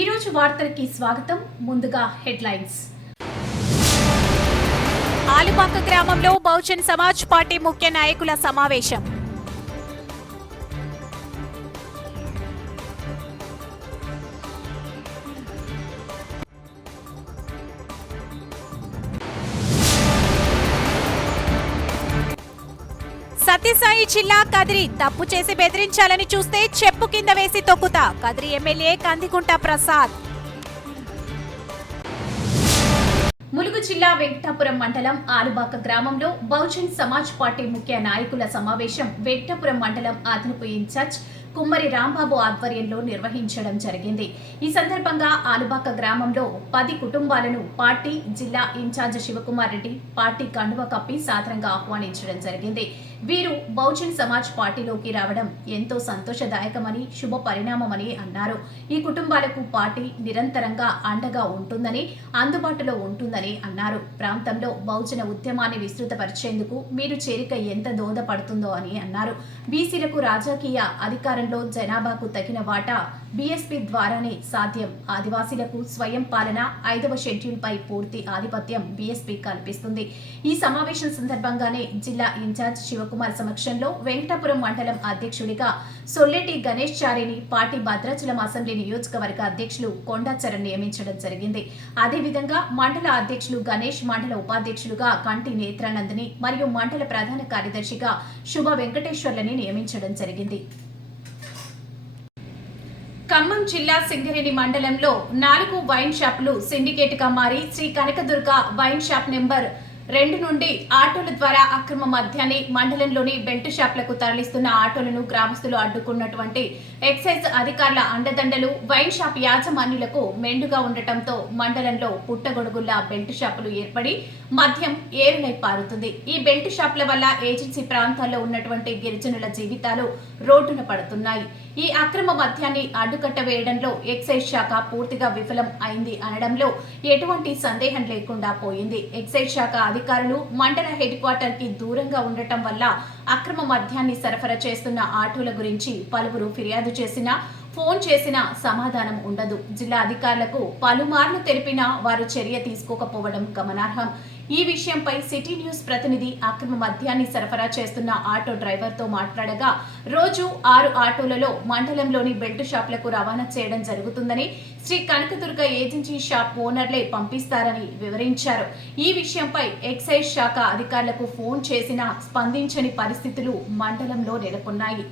ఈ రోజు వార్తలకి స్వాగతం. ముందుగా హెడ్లైన్స్. ఆలుపాక గ్రామంలో బహుజన్ సమాజ్ పార్టీ ముఖ్య నాయకుల సమావేశం. సత్యసాయి జిల్లా కదిరి తప్పు చేసి బెదిరించాలని చూస్తే చెప్పు కింద వేసి తొక్కుతా. కదిరి ఎమ్మెల్యే కందికుంట ప్రసాద్. ములుగు జిల్లా వెంకటాపురం మండలం ఆలుబాక గ్రామంలో బహుజన్ సమాజ్ పార్టీ ముఖ్య నాయకుల సమావేశం వెంకటాపురం మండలం అదనపు ఇన్ఛార్జ్ కుమ్మరి రాంబాబు ఆధ్వర్యంలో నిర్వహించడం జరిగింది. ఈ సందర్భంగా ఆలుబాక గ్రామంలో 10 కుటుంబాలను పార్టీ జిల్లా ఇన్ఛార్జ్ శివకుమార్ రెడ్డి పార్టీ కండువ కప్పి సాదరంగా ఆహ్వానించడం జరిగింది. వీరు బహుజన్ సమాజ్ పార్టీలోకి రావడం ఎంతో సంతోషదాయకమని శుభ పరిణామమని అన్నారు. ఈ కుటుంబాలకు పార్టీ నిరంతరంగా అండగా ఉంటుందని అందుబాటులో ఉంటుందని అన్నారు. ప్రాంతంలో బహుజన ఉద్యమాన్ని విస్తృతపరిచేందుకు మీరు చేరిక ఎంత దోహదపడుతుందో అని అన్నారు. బీసీలకు రాజకీయ అధికారంలో జనాభాకు తగిన వాటా బీఎస్పీ ద్వారానే సాధ్యం. ఆదివాసీలకు స్వయం పాలన 5వ షెడ్యూల్ పై పూర్తి ఆధిపత్యం బీఎస్పీ కల్పిస్తుంది. ఈ సమావేశం సందర్భంగానే జిల్లా ఇన్ఛార్జ్ శివకుమార్ సమక్షంలో వెంకటాపురం మండలం అధ్యక్షుడిగా సొల్లెటి గణేష్ చారిని పార్టీ భద్రాచలం అసెంబ్లీ నియోజకవర్గ అధ్యక్షులు కొండాచరణ్ నియమించడం జరిగింది. అదేవిధంగా మండల అధ్యక్షులు గణేష్, మండల ఉపాధ్యక్షులుగా కంటి నేత్రానందని మరియు మండల ప్రధాన కార్యదర్శిగా శుభ వెంకటేశ్వర్లని నియమించడం జరిగింది. ఖమ్మం జిల్లా సింగరేణి మండలంలో 4 వైన్ షాపులు సిండికేట్ గా మారి Shri Kanakadurga wine shop number 2 నుండి ఆటోల ద్వారా అక్రమ మద్యాన్ని మండలంలోని బెల్ట్ షాపులకు తరలిస్తున్న ఆటోలను గ్రామస్తులు అడ్డుకున్నటువంటి ఎక్సైజ్ అధికారుల అండదండలు వైన్ షాప్ యాజమాన్యులకు మెండుగా ఉండటంతో మండలంలో పుట్టగొడుగుల్లా బెల్ట్ షాపులు ఏర్పడి మద్యం ఏరులై పారుతుంది. ఈ బెల్ట్ షాపుల వల్ల ఏజెన్సీ ప్రాంతాల్లో ఉన్నటువంటి గిరిజనుల జీవితాలు రోడ్డున పడుతున్నాయి. ఈ అక్రమ మద్యాన్ని అడ్డుకట్ట వేయడంలో ఎక్సైజ్ శాఖ పూర్తిగా విఫలం అయింది అనడంలో ఎటువంటి సందేహం లేకుండా పోయింది. ఎక్సైజ్ శాఖ అధికారులు మండల హెడ్ క్వార్టర్ కి దూరంగా ఉండటం వల్ల అక్రమ మద్యాన్ని సరఫరా చేస్తున్న ఆటోల గురించి పలువురు ఫిర్యాదు చేసినా ఫోన్ చేసినా సమాధానం ఉండదు. జిల్లా అధికారులకు పలుమార్లు తెలిపినా వారు చర్య తీసుకోకపోవడం గమనార్హం. ఈ విషయంపై సిటీ న్యూస్ ప్రతినిధి అక్రమ మద్యాన్ని సరఫరా చేస్తున్న ఆటో డ్రైవర్తో మాట్లాడగా రోజు 6 ఆటోలలో మండలంలోని బెల్ట్ షాపులకు రవాణా చేయడం జరుగుతుందని, శ్రీ కనకదుర్గ ఏజెన్సీ షాప్ ఓనర్లే పంపిస్తారని వివరించారు. ఈ విషయంపై ఎక్సైజ్ శాఖ అధికారులకు ఫోన్ చేసినా స్పందించని పరిస్థితులు మండలంలో నెలకొన్నాయి.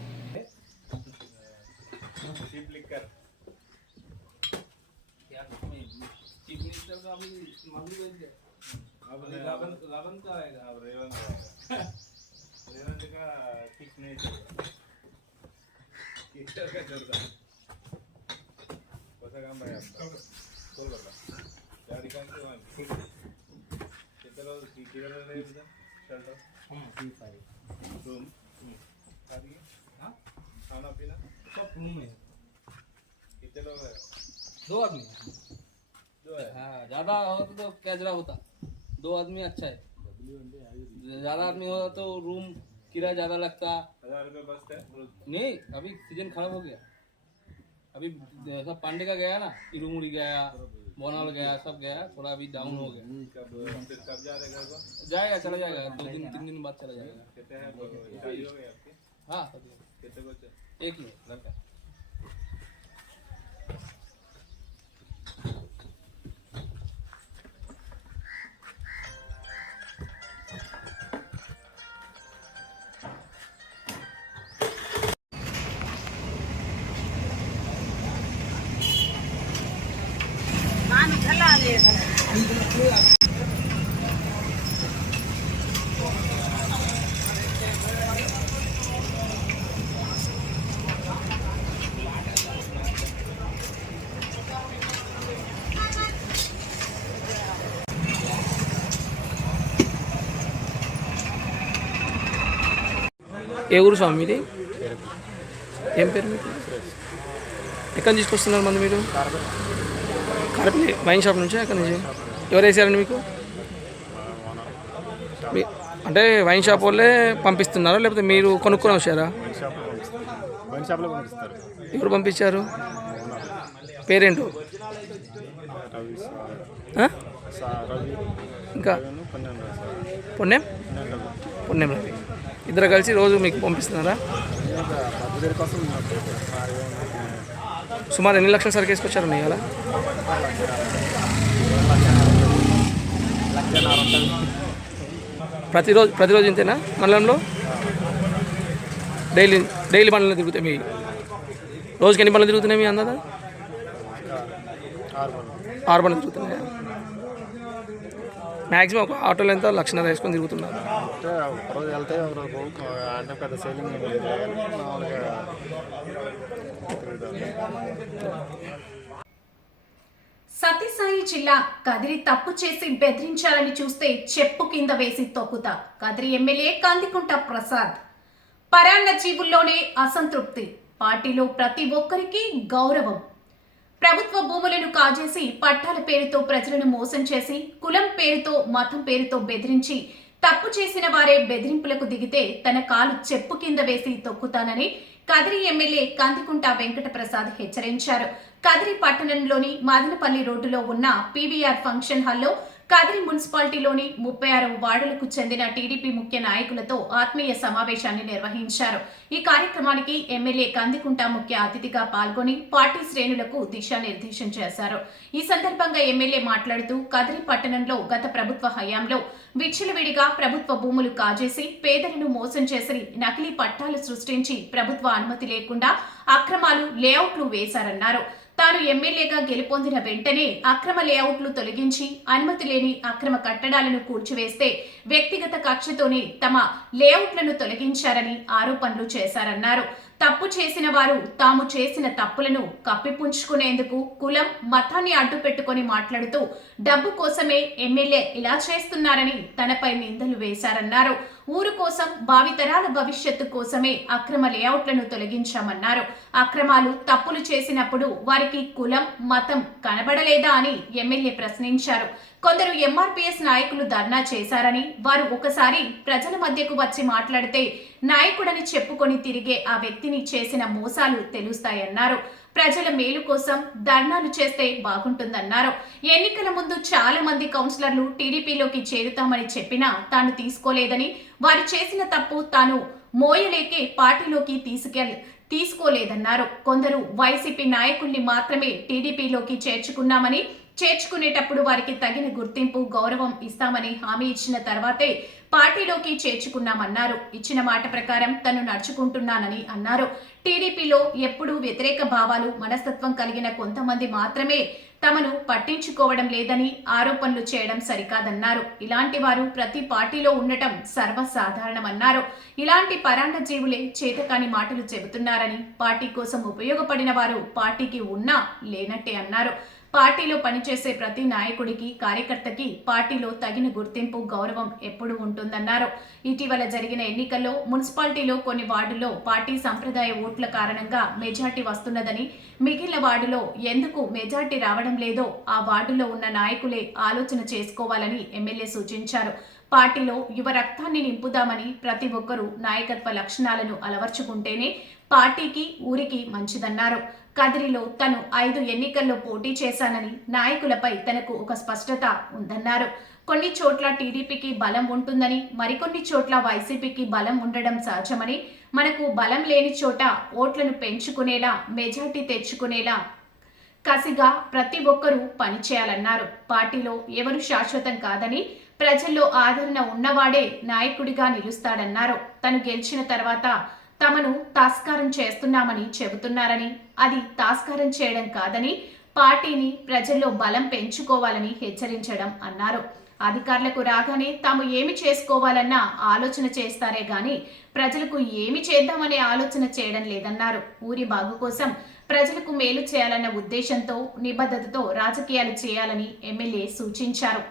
अब रावण का आएगा, अब रेवंत का ठीक नहीं चलेगा, किस्टर का चलता कैसा काम भाई आपका खोल बता क्या दिखाएं कि वहाँ कितने लोग रहे हैं शेल्टर रूम हाँ खाना पीना सब रूम में कितने लोग हैं? 2 आदमी है हाँ, ज्यादा होता तो क्या जरा होता 2 आदमी अच्छा है, ज्यादा आदमी होता तो रूम किराया ज्यादा लगता। 1000 रुपये बचते हैं नहीं, अभी सीजन खराब हो गया, अभी सब पांडे का गया ना, इरूमुड़ी गया, बोनाल गया, सब गया, थोड़ा अभी डाउन हो गया। कब जा रहे घर को? जाएगा, चला जाएगा, 2-3 दिन बाद चला जाएगा। कितने हैं शादी हो गई आपकी? हाँ, कितने बच्चे? 1 ही लड़का। ఏ ఊరు స్వామి మీది? ఏం పేరు మీకు? ఎక్కడి నుంచి తీసుకొస్తున్నారు మంది మీరు? కారపల్లి వైన్ షాప్ నుంచి. ఎక్కడి నుంచి? ఎవరు వేసారండి మీకు? అంటే వైన్ షాప్ వాళ్ళే పంపిస్తున్నారా లేకపోతే మీరు కొనుక్కొని వచ్చారా? వైన్ షాప్లో పంపిస్తారు. ఎవరు పంపించారు? పేరేంటో? రవి ఆ? రవి ఇంకా పన్నెండు సార్ పుణ్యం పుణ్యం రవి ఇద్దరు కలిసి రోజు మీకు పంపిస్తున్నారా? మద్దతు కోసం సుమారు ఎన్ని లక్షల సరుకు వేసుకొచ్చారు మీ అలా? ప్రతిరోజు ఇంతేనా మండలంలో? డైలీ బండ్లు తిరుగుతాయి మీ? రోజుకి ఎన్ని బండ్లు తిరుగుతున్నాయి మీ అందదా? 6 బండ్లు తిరుగుతున్నాయా? మ్యాక్సిమం ఒక ఆటోలో ఎంత 1,00,000 వేసుకొని తిరుగుతున్నారు. ఒకరోజు వెళ్తే ఒకరోజు అంటే పెద్ద సేలింగ్ మామూలుగా. సత్యసాయి జిల్లా కదిరి తప్పు చేసి బెదిరించాలని చూస్తే చెప్పు కింద వేసి తొక్కుతా. కదిరి ఎమ్మెల్యే కందికుంట ప్రసాద్. పరాన్న జీవుల్లోనే అసంతృప్తి, పార్టీలో ప్రతి ఒక్కరికి గౌరవం. ప్రభుత్వ భూములను కాజేసి పట్టాల పేరుతో ప్రజలను మోసం చేసి కులం పేరుతో మతం పేరుతో బెదిరించి తప్పు చేసిన వారే బెదిరింపులకు దిగితే తన కాలు చెప్పు కింద వేసి తొక్కుతానని కదిరి ఎమ్మెల్యే కందికుంట వెంకట ప్రసాద్ హెచ్చరించారు. కదిరి పట్టణంలోని మదనపల్లి రోడ్డులో ఉన్న పీవీఆర్ ఫంక్షన్ హాల్లో కదిరి మున్సిపాలిటీలోని 36వ వార్డులకు చెందిన టీడీపీ ముఖ్య నాయకులతో ఆత్మీయ సమావేశాన్ని నిర్వహించారు. ఈ కార్యక్రమానికి ఎమ్మెల్యే కందికుంట ముఖ్య అతిథిగా పాల్గొని పార్టీ శ్రేణులకు దిశానిర్దేశం చేశారు. ఈ సందర్భంగా ఎమ్మెల్యే మాట్లాడుతూ కదిరి పట్టణంలో గత ప్రభుత్వ హయాంలో విచ్చలవిడిగా ప్రభుత్వ భూములు కాజేసి పేదలను మోసం చేసి నకిలీ పట్టాలు సృష్టించి ప్రభుత్వ అనుమతి లేకుండా అక్రమాలు లేఅవుట్లు వేశారన్నారు. తాను ఎమ్మెల్యేగా గెలుపొందిన వెంటనే అక్రమ లేఅవుట్లు తొలగించి అనుమతి లేని అక్రమ కట్టడాలను కూల్చివేస్తే వ్యక్తిగత కక్షతోనే తమ లేఅవుట్లను తొలగించారని ఆరోపణలు చేశారన్నారు. తప్పు చేసిన వారు తాము చేసిన తప్పులను కప్పిపుంచుకునేందుకు కులం మతాన్ని అడ్డు పెట్టుకుని మాట్లాడుతూ డబ్బు కోసమే ఎమ్మెల్యే ఇలా చేస్తున్నారని తనపై నిందలు వేశారన్నారు. ఊరు కోసం భావితరాల భవిష్యత్తు కోసమే అక్రమ లేఅవుట్లను తొలగించామన్నారు. అక్రమాలు తప్పులు చేసినప్పుడు వారికి కులం మతం కనబడలేదా అని ఎమ్మెల్యే ప్రశ్నించారు. కొందరు ఎంఆర్పీఎస్ నాయకులు ధర్నా చేశారని, వారు ఒకసారి ప్రజల మధ్యకు వచ్చి మాట్లాడితే నాయకుడని చెప్పుకొని తిరిగే ఆ వ్యక్తిని చేసిన మోసాలు తెలుస్తాయన్నారు. ప్రజల మేలు కోసం ధర్నాలు చేస్తే బాగుంటుందన్నారు. ఎన్నికల ముందు చాలా మంది కౌన్సిలర్లు టీడీపీలోకి చేరుతామని చెప్పినా తాను తీసుకోలేదని, వారు చేసిన తప్పు తాను మోయలేకే పార్టీలోకి తీసుకోలేదన్నారు. కొందరు వైసీపీ నాయకుల్ని మాత్రమే టీడీపీలోకి చేర్చుకున్నామని, చేర్చుకునేటప్పుడు వారికి తగిన గుర్తింపు గౌరవం ఇస్తామని హామీ ఇచ్చిన తర్వాతే పార్టీలోకి చేర్చుకున్నామన్నారు. ఇచ్చిన మాట ప్రకారం తను నడుచుకుంటున్నానని అన్నారు. టీడీపీలో ఎప్పుడూ వ్యతిరేక భావాలు మనస్తత్వం కలిగిన కొంతమంది మాత్రమే తమను పట్టించుకోవడం లేదని ఆరోపణలు చేయడం సరికాదన్నారు. ఇలాంటి వారు ప్రతి పార్టీలో ఉండటం సర్వసాధారణమన్నారు. ఇలాంటి పరాన్న జీవులే చేతకాని మాటలు చెబుతున్నారని, పార్టీ కోసం ఉపయోగపడిన వారు పార్టీకి ఉన్నా లేనట్టే అన్నారు. పార్టీలో పనిచేసే ప్రతి నాయకుడికి కార్యకర్తకి పార్టీలో తగిన గుర్తింపు గౌరవం ఎప్పుడూ ఉంటుందన్నారు. ఇటీవల జరిగిన ఎన్నికల్లో మున్సిపాలిటీలో కొన్ని వార్డుల్లో పార్టీ సంప్రదాయ ఓట్ల కారణంగా మెజార్టీ వస్తున్నదని, మిగిలిన వార్డులో ఎందుకు మెజార్టీ రావడం లేదో ఆ వార్డులో ఉన్న నాయకులే ఆలోచన చేసుకోవాలని ఎమ్మెల్యే సూచించారు. పార్టీలో యువ రక్తాన్ని నింపుదామని ప్రతి ఒక్కరూ నాయకత్వ లక్షణాలను అలవర్చుకుంటేనే పార్టీకి ఊరికి మంచిదన్నారు. కదిరిలో తను 5 ఎన్నికల్లో పోటీ చేశానని, నాయకులపై తనకు ఒక స్పష్టత ఉందన్నారు. కొన్ని చోట్ల టీడీపీకి బలం ఉంటుందని, మరికొన్ని చోట్ల వైసీపీకి బలం ఉండడం సహజమని, మనకు బలం లేని చోట ఓట్లను పెంచుకునేలా, మెజార్టీ తెచ్చుకునేలా కసిగా ప్రతి ఒక్కరూ పనిచేయాలన్నారు. పార్టీలో ఎవరు శాశ్వతం కాదని, ప్రజల్లో ఆదరణ ఉన్నవాడే నాయకుడిగా నిలుస్తాడన్నారు. తను గెలిచిన తర్వాత తమను తాస్కారం చేస్తున్నామని చెబుతున్నారని, అది తాస్కారం చేయడం కాదని, పార్టీని ప్రజల్లో బలం పెంచుకోవాలని హెచ్చరించడం అన్నారు. అధికారులకు రాగానే తాము ఏమి చేసుకోవాలన్న ఆలోచన చేస్తారే గాని ప్రజలకు ఏమి చేద్దామనే ఆలోచన చేయడం లేదన్నారు. ఊరి బాగు కోసం ప్రజలకు మేలు చేయాలన్న ఉద్దేశంతో, నిబద్ధతతో రాజకీయాలు చేయాలని ఎమ్మెల్యే సూచించారు.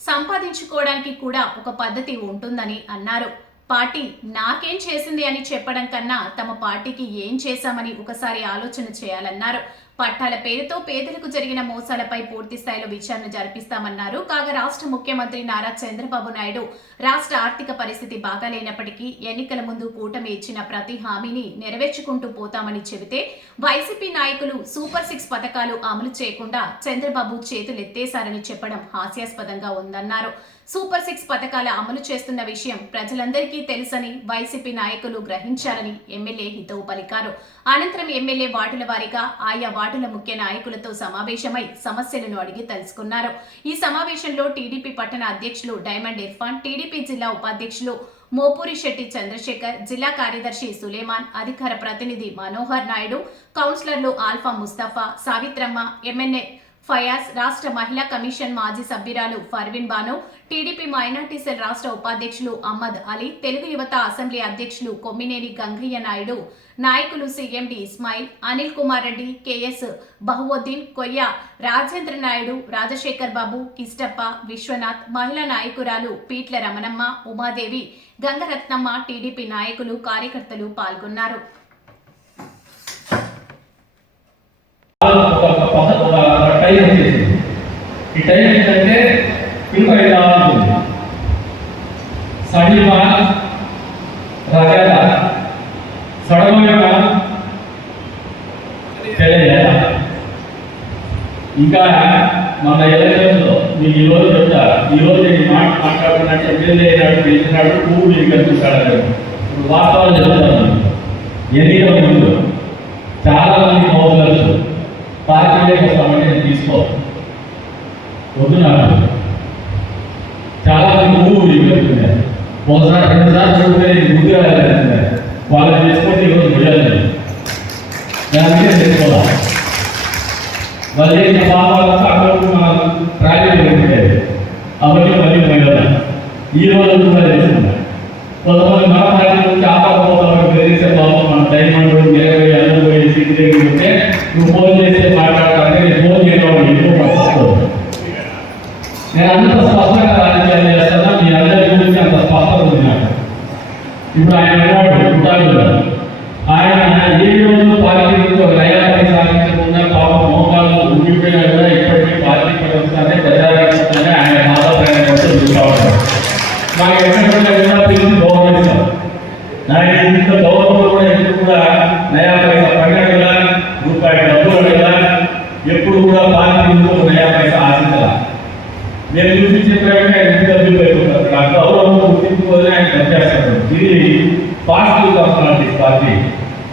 సంపాదించుకోవడానికి కూడా ఒక పద్ధతి ఉంటుందని అన్నారు. పార్టీ నాకేం చేసింది అని చెప్పడం కన్నా తమ పార్టీకి ఏం చేశామని ఒకసారి ఆలోచన చేయాలన్నారు. పట్టాల పేరుతో పేదలకు జరిగిన మోసాలపై పూర్తి స్థాయిలో విచారణ జరిపిస్తామన్నారు. కాగా రాష్ట్ర ముఖ్యమంత్రి నారా చంద్రబాబు నాయుడు రాష్ట్ర ఆర్థిక పరిస్థితి బాగాలేనప్పటికీ ఎన్నికల ముందు కూటమి ఇచ్చిన ప్రతి హామీని నెరవేర్చుకుంటూ పోతామని చెబితే వైసీపీ నాయకులు సూపర్ 6 పథకాలు అమలు చేయకుండా చంద్రబాబు చేతులెత్తేశారని చెప్పడం హాస్యాస్పదంగా ఉందన్నారు. సూపర్ 6 పథకాల అమలు చేస్తున్న విషయం ప్రజలందరికీ తెలుసని వైసీపీ నాయకులు గ్రహించాలని ఎమ్మెల్యే హితవు పలికారు. అనంతరం ఎమ్మెల్యే వార్డుల వారీగా ఆయా వార్డుల ముఖ్య నాయకులతో సమావేశమై సమస్యలను అడిగి తెలుసుకున్నారు. ఈ సమావేశంలో టీడీపీ పట్టణ అధ్యక్షులు డైమండ్ ఇర్ఫాన్, టీడీపీ జిల్లా ఉపాధ్యక్షులు మోపూరి శెట్టి చంద్రశేఖర్, జిల్లా కార్యదర్శి సులేమాన్, అధికార ప్రతినిధి మనోహర్ నాయుడు, కౌన్సిలర్లు ఆల్ఫా ముస్తఫా, సావిత్రమ్మ, ఎంఎన్ఏ ఫయాజ్, రాష్ట్ర మహిళా కమిషన్ మాజీ సభ్యురాలు ఫర్విన్ బాను, టీడీపీ మైనార్టీ సెల్ రాష్ట్ర ఉపాధ్యక్షులు అహ్మద్ అలీ, తెలుగు యువత అసెంబ్లీ అధ్యక్షులు కొమ్మినేని గంగయ్య నాయుడు, నాయకులు సిఎండి ఇస్మాయిల్, అనిల్ కుమార్ రెడ్డి, కెఎస్ బహువుద్దీన్, కొయ్య రాజేంద్ర నాయుడు, రాజశేఖర్ బాబు, కిష్టప్ప, విశ్వనాథ్, మహిళా నాయకురాలు పీట్ల రమణమ్మ, ఉమాదేవి, గంగరత్నమ్మ, టీడీపీ నాయకులు, కార్యకర్తలు పాల్గొన్నారు. టైం వచ్చేసింది. ఈ టైం ఏంటంటే ఇంకా ఇలా ఉంటుంది. సడిమా రగల సడమైన తెలియజేత. ఇంకా మన ఎలక్షన్స్లో మీకు ఈరోజు చెప్తా, ఈరోజు నేను మాట్లాడుతున్నట్టు ఎమ్మెల్యే అయినాడు, గెలిచినాడు, పువ్వు మీరు కనిపిస్తాడు. ఇప్పుడు వాస్తవాలు చెప్తాను. ఎన్నికల ముందు చాలా మంది మోసగలరు పార్టీలే వస్తామంటే నేను తీసుకోవాలి వద్దున్నాను. చాలా మంది పువ్వు వెళ్తున్నారు. ఒకసారి 2 సార్లు చూస్తే ముందుగా వాళ్ళని చేసుకుంటే ఈరోజు వెళ్ళాలి. దానికే తెలుసుకోవాలి. వాళ్ళు చేసిన పాపాలకు అక్కడ మన ట్రావెల్ పెట్టారు. అవన్నీ మళ్ళీ వెళ్ళాలి. ఈ రోజు కూడా చేసుకున్నారు. కొంతమంది మన పార్టీ నుంచి ఆపాకపోతామని తెలిసే బాబు మన డైమండ్ 20 అన్నం పోయి సీట్ ఉంటే నువ్వు